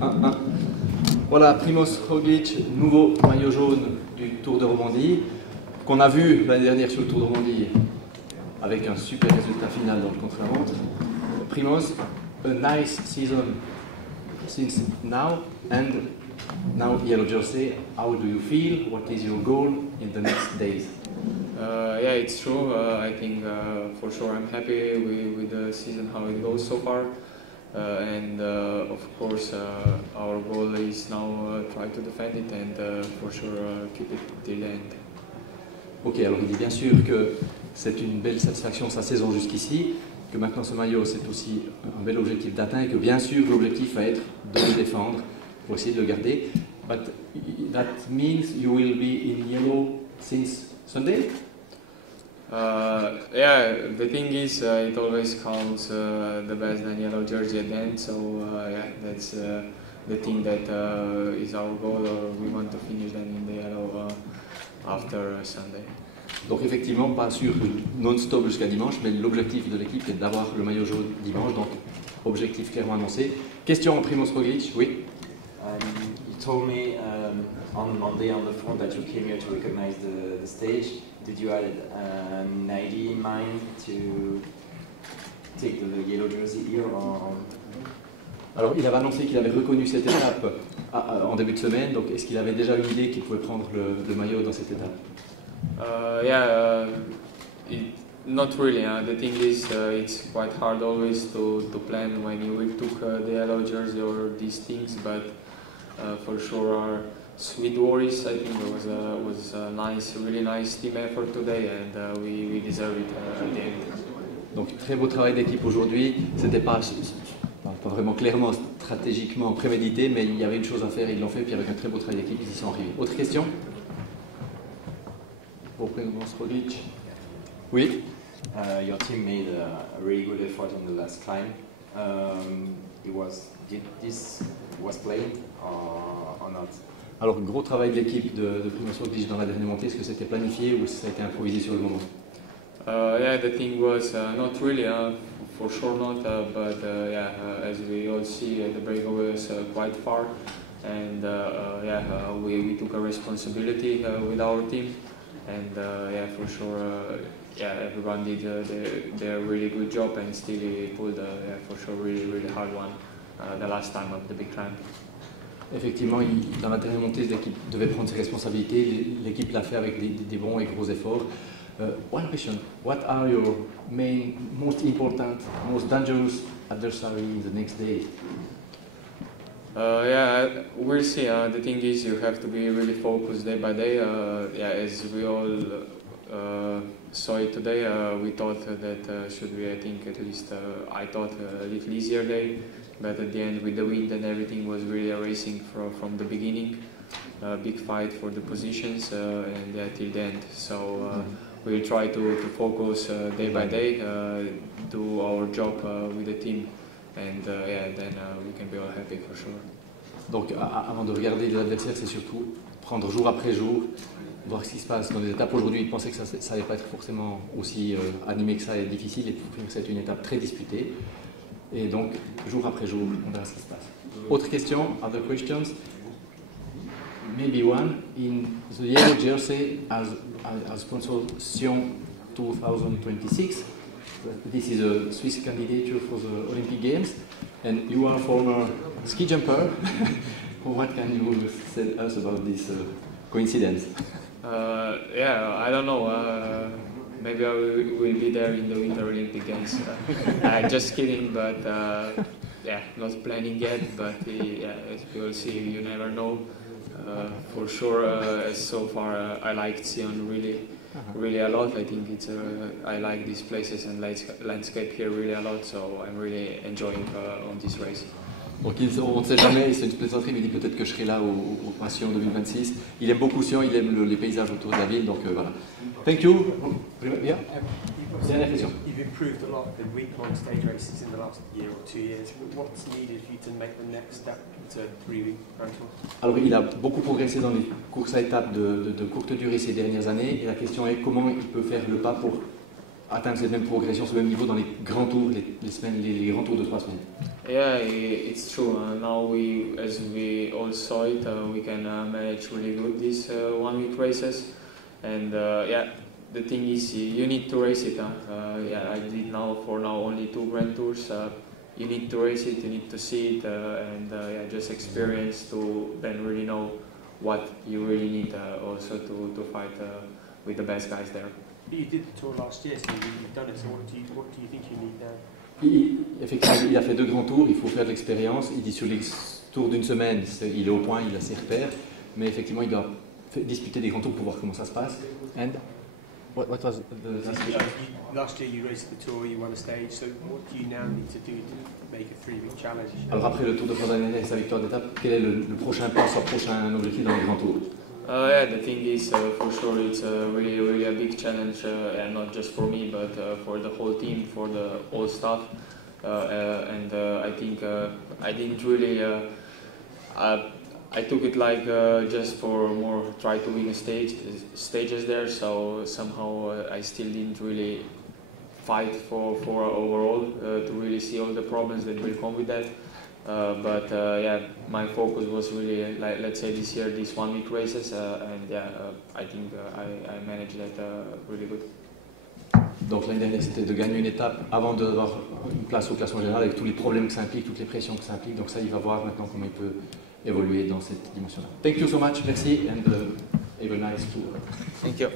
1-1. Voilà, Primož Roglič, nouveau maillot jaune du Tour de Romandie, qu'on a vu l'année dernière sur le Tour de Romandie avec un super résultat final dans le contre-la-montre. Primož, a nice season since now, and now yellow jersey. How do you feel? What is your goal in the next days? Yeah, it's true. I think for sure I'm happy with the season, how it goes so far. And of course our goal is now try to defend it and for sure keep it till the end. Ok, alors il dit bien sûr que c'est une belle satisfaction sa saison jusqu'ici, que maintenant ce maillot c'est aussi un bel objectif d'atteindre et que bien sûr l'objectif va être de le défendre pour essayer de le garder. But that means you will be in yellow since Sunday? Yeah, the thing is it always counts the best than yellow jersey at the end, so yeah, that's the thing that is our goal, or we want to finish then in the yellow after Sunday. Donc effectivement, pas sûr non-stop jusqu'à dimanche, mais l'objectif de l'équipe est d'avoir le maillot jaune dimanche, donc objectif clairement annoncé. Question en Primož Roglič, oui. You told me on Monday on the phone that you came here to recognize the stage. Did you have an idea in mind to take the yellow jersey here? Or... Alors il avait annoncé qu'il avait reconnu cette étape en début de semaine, donc est-ce qu'il avait déjà une idée qu'il pouvait prendre le maillot dans cette étape? Yeah, not really. The thing is, it's quite hard always to plan when you took the yellow jersey or these things, but for sure our sweet worries, I think it was a nice, really nice team effort today, and we deserve it at the end. Donc très beau travail d'équipe aujourd'hui, c'était pas vraiment clairement stratégiquement prémédité, mais il y avait une chose à faire, ils l'ont fait, puis avec un très beau travail d'équipe, ils y sont arrivés. Autre question? Pour Primož Roglič. Oui. Your team made a really good effort in the last climb. This was planned or not? Alors, gros travail de l'équipe de Primož Roglič dans la dernière montée, est-ce que c'était planifié ou ça a été improvisé sur le moment? Yeah, the thing was not really, for sure not, but yeah, as we all see, the breakaway was quite far, and yeah, we took a responsibility with our team, and yeah, for sure, yeah, everyone did their really good job, and still pulled, yeah, for sure, really hard one the last time of the big climb. Effectivement, dans la dernière montée, l'équipe devait prendre ses responsabilités. L'équipe l'a fait avec des bons et gros efforts. One question: what are your most important, most dangerous adversary in the next day? Yeah, we'll see. The thing is, you have to be really focused day by day. Yeah, as we all saw it today, we thought that should be, I think, at least I thought a little easier day. But at the end, with the wind and everything, was really a racing from the beginning. Big fight for the positions and till the end. So we'll try to focus day by day, do our job with the team, and yeah, then we can be all happy for sure. Donc, avant de regarder l'adversaire, c'est surtout prendre jour après jour, voir ce qui se passe dans les étapes. Aujourd'hui, il pensait que ça n'allait pas être forcément aussi animé que ça et difficile, et que c'est une étape très disputée. Et donc, jour après jour, on verra ce qui se passe. Autre question, other questions? Maybe one, in the yellow jersey as sponsor Sion 2026. This is a Swiss candidature for the Olympic Games, and you are a former ski jumper. What can you say us about this coincidence? Yeah, I don't know. Maybe I will be there in the Winter Olympic Games. Just kidding, but yeah, not planning yet. But yeah, as we will see, you never know. For sure, so far I liked Sion really a lot. I think it's I like these places and landscape here really a lot. So I'm really enjoying on this race. Donc on ne sait jamais, c'est une plaisanterie, mais il dit peut-être que je serai là au Sion 2026. Il aime beaucoup Sion, il aime les paysages autour de la ville, donc voilà. Thank you. Yeah. Dernière question. You've improved a lot in week-long stage races in the last year or 2 years. What's needed for you to make the next step to 3-week Grand Tour? Alors il a beaucoup progressé dans les courses à étapes de courte durée ces dernières années, et la question est comment il peut faire le pas pour atteindre cette même progression, ce même niveau dans les grands tours, les grands tours de 3 semaines. Yeah, it's true. Now as we all saw it, we can manage really good these 1 week races, and yeah, the thing is you need to race it. Yeah, I did for now only 2 Grand Tours. You need to race it, you need to see it, and yeah, just experience to then really know what you really need also to fight with the best guys there. You did the tour last year, so you've done it. So what do you think you need now? Effectivement, il a fait 2 grands tours, il faut faire de l'expérience. Il dit sur les tours d'une semaine, il est au point, il a ses repères, mais effectivement, il doit disputer des grands tours pour voir comment ça se passe. And what was the last question? Last year you raced the tour, you won a stage. So what do you now need to do to make a 3-week challenge? Alors après le Tour de France d'année et sa victoire d'étape, quel est le prochain pas, son prochain objectif dans les grands tours? Yeah, the thing is, for sure, it's really a big challenge, and not just for me, but for the whole team, for the whole staff. And I think I didn't really. I took it like just for more try to win stages there. So somehow I still didn't really fight for overall to really see all the problems that will come with that. But yeah, my focus was really, like, let's say this year, these 1 week races, and yeah, I think I managed that really good. Donc l'année dernière, c'était de gagner une étape avant d'avoir une place au classement général avec tous les problèmes que ça implique, toutes les pressions que ça implique. Donc ça, il va voir maintenant comment il peut évoluer dans cette dimension-là. Thank you so much, merci, and have a nice tour. Thank you.